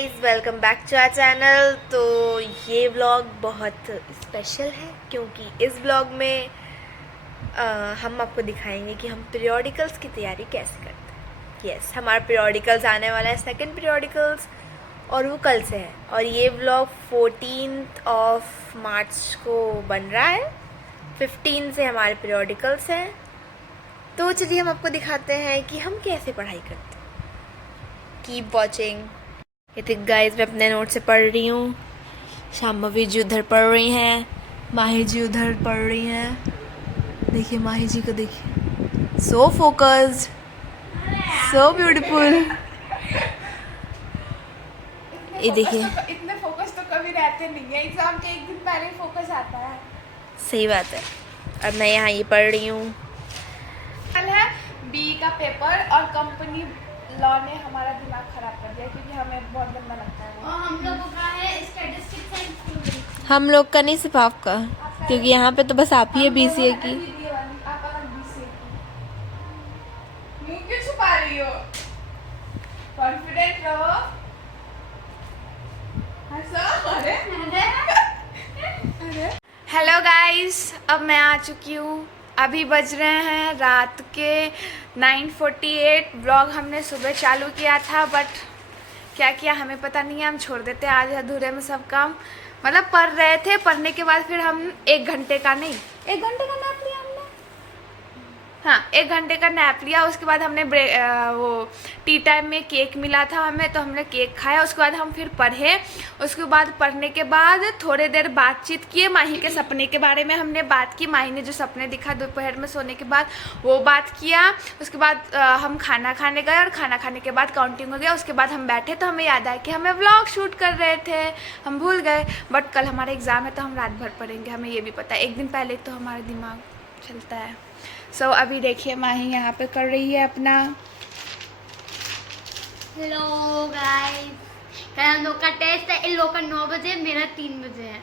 Guys, welcome back to our channel. तो ये vlog बहुत स्पेशल है क्योंकि इस व्लॉग में हम आपको दिखाएंगे कि हम पीरियोडिकल्स की तैयारी कैसे करते हैं। यस, हमारा पीरियोडिकल्स आने वाला है, सेकंड पीरियोडिकल्स, और वो कल से है। और ये व्लॉग 14 मार्च को बन रहा है, 15 से हमारे पीरियोडिकल्स हैं। तो चलिए हम आपको दिखाते हैं कि हम कैसे पढ़ाई करते हैं। Keep watching. ये थिक गाइस, मैं अपने नोट से पढ़ रही हूँ। शाम्भवी जी उधर पढ़ रही हैं, माही जी उधर पढ़ रही हैं। देखिए माही जी को, देखिए, सो फोकस्ड, सो ब्यूटीफुल। ये देखिए, इतने फोकस तो कभी रहते नहीं है, एग्जाम के एक दिन पहले ही फोकस आता है। सही बात है। अब मैं यहाँ ये पढ़ रही हूँ। कल है बी का पेपर और कंपनी लॉ ने हमारा दिमाग खराब कर दिया क्योंकि हमें बहुत गंदा लगता है वो। और हम लोगों का है स्टैटिस्टिक्स एंड हम लोग का नहीं, सिर्फ आपका, क्योंकि यहाँ पे तो बस आप ही है BCA की। आप अलग BCA की। मुंह क्यों छुपा रही हो? कॉन्फिडेंट रहो। हंसो। अरे हेलो गाइस, अब मैं आ चुकी हूँ। अभी बज रहे हैं रात के 9:48। व्लॉग हमने सुबह चालू किया था, बट क्या किया हमें पता नहीं है। हम छोड़ देते आधे अधूरे में सब काम। मतलब पढ़ रहे थे, पढ़ने के बाद फिर हम 1 घंटे का नहीं, 1 घंटे का नैप लिया हमने। हाँ, 1 घंटे का नैप लिया। उसके बाद हमने वो टी टाइम में केक मिला था हमें, तो हमने केक खाया। उसके बाद हम फिर पढ़े। उसके बाद पढ़ने के बाद थोड़ी देर बातचीत किए। माही के सपने के बारे में हमने बात की। माही ने जो सपने दिखा दोपहर में सोने के बाद, वो बात किया। उसके बाद हम खाना खाने गए, और खाना खाने के बाद काउंटिंग हो गया। उसके बाद हम बैठे तो हमें याद आया कि हमें व्लॉग शूट कर रहे थे, हम भूल गए। बट कल हमारा एग्ज़ाम है तो हम रात भर पढ़ेंगे, हमें ये भी पता है। एक दिन पहले तो हमारा दिमाग चलता है। सो अभी देखिए माही यहाँ पे कर रही है अपना। हेलो गाइस, कल हम लोग का टेस्ट है। इन लोग का 9 बजे, मेरा 3 बजे है।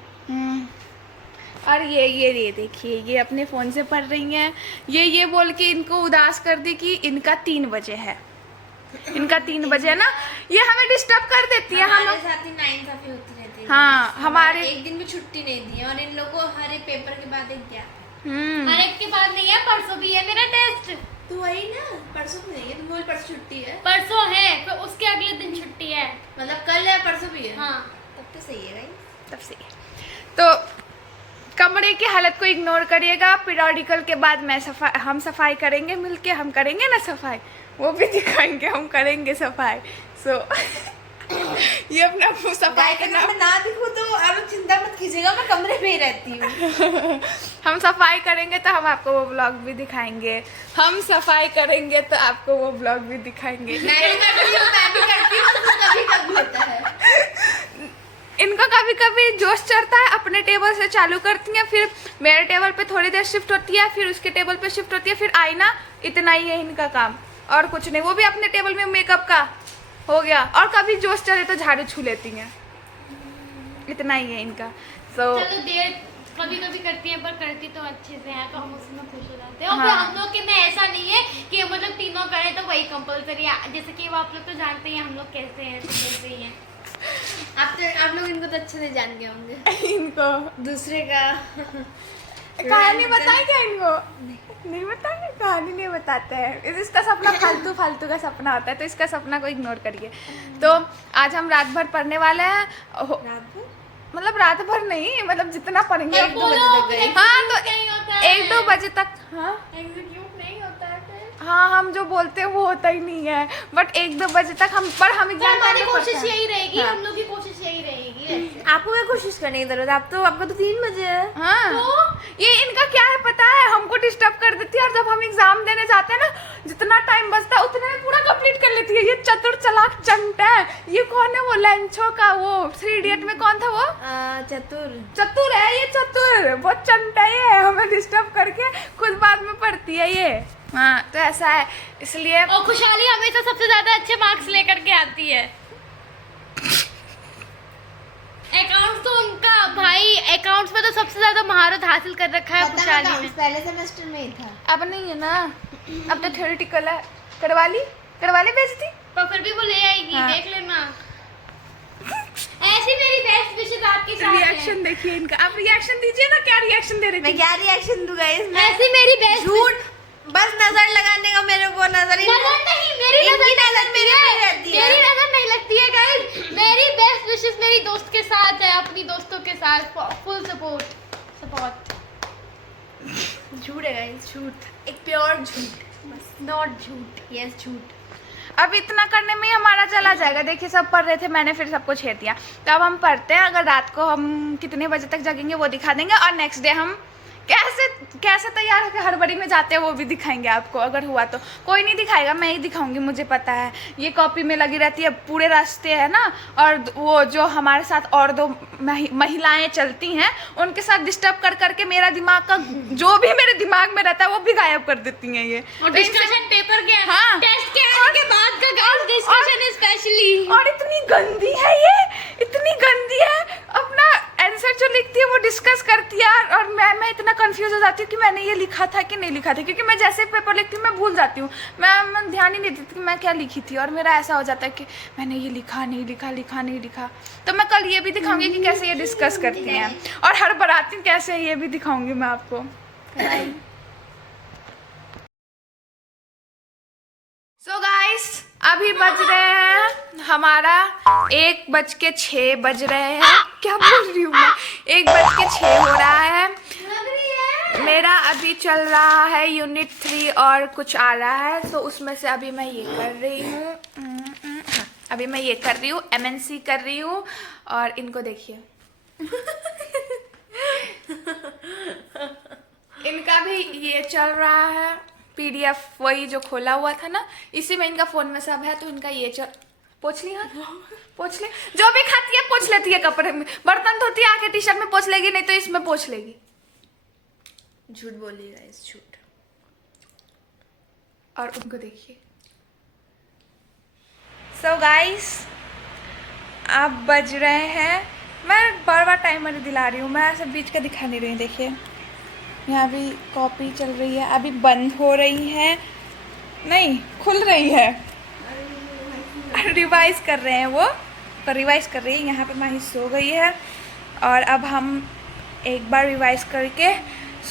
और ये देखिए, ये अपने फ़ोन से पढ़ रही हैं। ये बोल के इनको उदास कर दी कि इनका 3 बजे है, इनका 3 बजे है ना। ये हमें डिस्टर्ब कर देती है। हम हमारे साथ ही नाइंसाफी होती रहती है। हाँ, हमारे एक दिन भी छुट्टी नहीं दी है, और इन लोगों को हर एक पेपर के बाद एक दिया। हम्म, हर एक के बाद नहीं है, परसों भी है मेरा टेस्ट। तो वही ना, परसों नहीं है, तुम बोल परसों छुट्टी है। परसों है, फिर उसके अगले दिन छुट्टी है। मतलब कल है, परसों भी है। हाँ, तब तो सही है भाई। तब से। तो कमरे की हालत को इग्नोर करिएगा। पीरियोडिकल के बाद हम सफाई करेंगे मिलके। हम करेंगे ना सफाई, वो भी दिखाएंगे, हम करेंगे सफाई। सो ये अपना सफाई करना। मैं ना दिखूं तो आप लोग चिंता मत कीजिएगा, मैं कमरे में ही रहती हूँ। हम सफाई करेंगे तो हम आपको वो ब्लॉग भी दिखाएंगे। हम सफाई करेंगे तो आपको वो ब्लॉग भी दिखाएंगे। मैं भी करती हूँ, कभी कभी होता है। इनको कभी कभी जोश चढ़ता है, अपने टेबल से चालू करती हैं, फिर मेरे टेबल पे थोड़ी देर शिफ्ट होती है, फिर उसके टेबल पे शिफ्ट होती है, फिर आईना। इतना ही है इनका काम, और कुछ नहीं। वो भी अपने टेबल में मेकअप का हो गया, और कभी जोश चढ़े तो झाड़ू छू लेती हैं। इतना ही है इनका। चलो देर कभी कभी करती है, पर करती तो अच्छे से है, तो हम उसमें खुश हो जाते हैं। और हाँ। फिर हम लोग के में ऐसा नहीं है कि मतलब तीनों करें तो वही कंपलसरी है। जैसे कि आप लोग तो जानते हैं हम लोग कैसे हैं, तो कैसे ही हैं। आप लोग इनको तो अच्छे से जान गए होंगे। इनको दूसरे का कहानी बताए क्या इनको? नहीं बताएंगे, कहानी नहीं बताते हैं। इसका सपना फालतू फालतू का सपना होता है, तो इसका सपना को इग्नोर करिए। तो आज हम रात भर पढ़ने वाले हैं। रात भर मतलब रात भर नहीं, मतलब जितना पढ़ेंगे 1-2 बजे तक। बोलो, हाँ, तो नहीं होता है। 1-2 बजे तक। हाँ एग्जीक्यूट नहीं होता है फिर। हाँ, हम जो बोलते हैं वो होता ही नहीं है। बट 1-2 बजे तक हम एग्जाम हमारी कोशिश यही रहेगी, हम लोग की कोशिश यही रहेगी वैसे। आपको क्या कोशिश करने की जरूरत है? आपका तो 3 बजे है। हाँ, तो ये इनका क्या है पता है, हमको डिस्टर्ब कर देती है। और जब हम एग्जाम देने जाते हैं ना, जितना टाइम बचता है उतने में पूरा कंप्लीट कर लेती है। ये चतुर चालाक चंटा है। ये कौन है? वो लंचो का, वो 3 इडियट में कौन था वो? चतुर है ये, चतुर। बहुत चंटा है, हमें डिस्टर्ब करके खुद बाद में पढ़ती है ये। हाँ, तो ऐसा है, इसलिए। और खुशहाली हमेशा सबसे ज्यादा अच्छे मार्क्स लेकर के आती है। अकाउंट्स तो उनका भाई, अकाउंट्स में तो सबसे ज्यादा महारत हासिल कर रखा है खुशहाली ने। पहले सेमेस्टर में ही था। अब नहीं है ना, अब तो थ्योरेटिकल है। करवा ली बेइज्जती। पर फिर भी वो ले आएगी, हाँ। देख लेना। देखिए इनका, आप रिएक्शन दीजिए ना, क्या रिएक्शन दे रहे मैं थे? क्या रिएक्शन दूंगा इसमें? ऐसी मेरी बेस्ट झूठ, बस नजर लगाने का मेरे को नजर ही नजर नहीं, मेरी इनकी नजर नजर मेरे पे रहती है। मेरी नजर नहीं लगती है गाइस। मेरी बेस्ट विशेस मेरी दोस्त के साथ है, अपनी दोस्तों के साथ फुल सपोर्ट। झूठ है गाइस, झूठ, एक प्योर झूठ, बस नॉट झूठ, यस झूठ। अब इतना करने में ही हमारा चला जाएगा। देखिए सब पढ़ रहे थे, मैंने फिर सबको छेड़ दिया। तो अब हम पढ़ते हैं, अगर रात को हम कितने बजे तक जगेंगे वो दिखा देंगे, और नेक्स्ट डे हम कैसे तैयार होकर हड़बड़ी में जाते हैं वो भी दिखाएंगे आपको। अगर हुआ तो कोई नहीं दिखाएगा, मैं ही दिखाऊंगी, मुझे पता है। ये कॉपी में लगी रहती है पूरे रास्ते, है ना। और वो जो हमारे साथ और दो महिलाएं चलती हैं, उनके साथ डिस्टर्ब कर करके मेरा दिमाग का जो भी मेरे दिमाग में रहता है वो भी गायब कर देती हैं ये। और डिस्कशन पेपर के हाँ, टेस्ट के आने के बाद का गाइस डिस्कशन स्पेशली। और इतनी गंदी है ये, इतनी गंदी है। अपना आंसर जो लिखती है वो डिस्कस करती है, और मैं इतना कंफ्यूज हो जाती हूँ कि मैंने ये लिखा था कि नहीं लिखा था, क्योंकि मैं जैसे पेपर लिखती हूँ मैं भूल जाती हूँ, मैं ध्यान ही नहीं देती कि मैं क्या लिखी थी। और मेरा ऐसा हो जाता है कि मैंने ये लिखा नहीं लिखा। तो मैं कल ये भी दिखाऊंगी कि कैसे ये डिस्कस करती हैं, और हड़बड़ाती हूँ कैसे, ये भी दिखाऊंगी मैं आपको। सो गाइस अभी बज रहे हैं हमारा 1:06 बज रहे हैं। क्या बोल रही हूँ मैं, 1:06 हो रहा है। मेरा अभी चल रहा है यूनिट 3 और कुछ आ रहा है, तो उसमें से अभी मैं ये कर रही हूँ। अभी मैं ये कर रही हूँ, MNC कर रही हूँ। और इनको देखिए इनका भी ये चल रहा है PDF, वही जो खोला हुआ था ना, इसी में इनका फोन में सब है। तो इनका ये पोछ ली, हाँ पोछ ले, जो भी खाती है पोछ लेती है कपड़े में, बर्तन धोती है आके टी-शर्ट में पोछ लेगी, नहीं तो इसमें पोछ लेगी। झूठ बोली गाइस, झूठ। और उनको देखिए। सो गाइस अब बज रहे हैं, मैं बार टाइमर दिला रही हूँ, मैं ऐसे बीच का दिखा नहीं रही। देखिए यहाँ भी कॉपी चल रही है, अभी बंद हो रही है, नहीं खुल रही है, रिवाइज कर रहे हैं वो, पर रिवाइज कर रही है। यहाँ पे माही सो गई है, और अब हम एक बार रिवाइज करके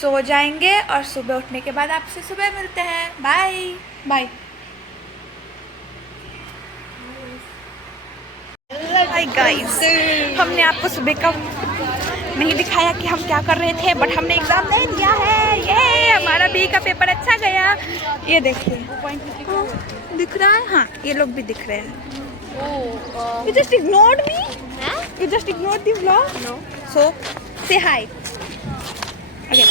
सो जाएंगे, और सुबह उठने के बाद आपसे सुबह मिलते हैं। Bye bye. हाय गाइस, हमने आपको सुबह का नहीं दिखाया कि हम क्या कर रहे थे, बट हमने एग्जाम दे दिया है। ये हमारा बी का पेपर अच्छा गया। ये देखिए दिख रहा है, हाँ ये लोग भी दिख रहे हैं। You just ignored me? You just ignored the vlog? No. So say hi. Okay.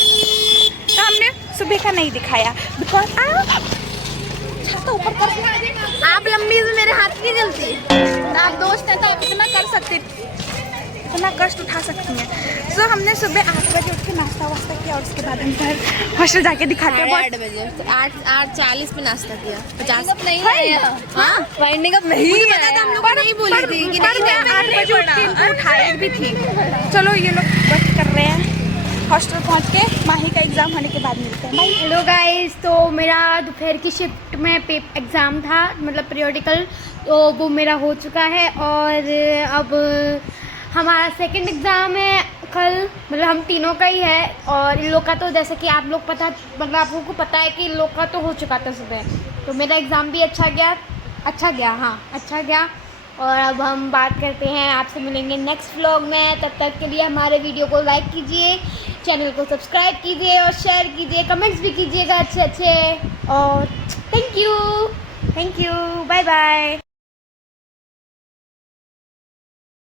तो हमने सुबह का नहीं दिखाया बिकॉज छत ऊपर कर, आप लंबी से मेरे हाथ की जलती, आप दोस्त हैं तो आप इतना कर सकते, इतना कष्ट उठा सकती हैं। सो हमने सुबह 8 बजे उठ के नाश्ता वास्ता किया, और उसके बाद हम घर हॉस्टल जाके दिखाते हैं। 8 बजे 8:40 पे नाश्ता किया। 50 नहीं है, हाँ वाइंडिंग अप नहीं, मुझे पता था हम लोग नहीं बोली थी कि नहीं, मैं 8 बजे उठ के इनको उठाई भी थी। चलो ये लोग बस कर रहे हैं, हॉस्टल पहुंच के माही का एग्ज़ाम होने के बाद मिलते हैं। हेलो गाइस, तो मेरा दोपहर की शिफ्ट में एग्ज़ाम था, मतलब पीरियोडिकल, तो वो मेरा हो चुका है। और अब हमारा सेकंड एग्ज़ाम है कल, मतलब हम तीनों का ही है। और इन लोग का तो जैसे कि आप लोग पता, मतलब आप लोगों को पता है कि इन लोग का तो हो चुका था सुबह, तो मेरा एग्ज़ाम भी अच्छा गया। और अब हम बात करते हैं, आपसे मिलेंगे नेक्स्ट व्लॉग में। तब तक के लिए हमारे वीडियो को लाइक कीजिए, चैनल को सब्सक्राइब कीजिए, और शेयर कीजिए, कमेंट्स भी कीजिएगा अच्छे। और थैंक यू, बाय बाय।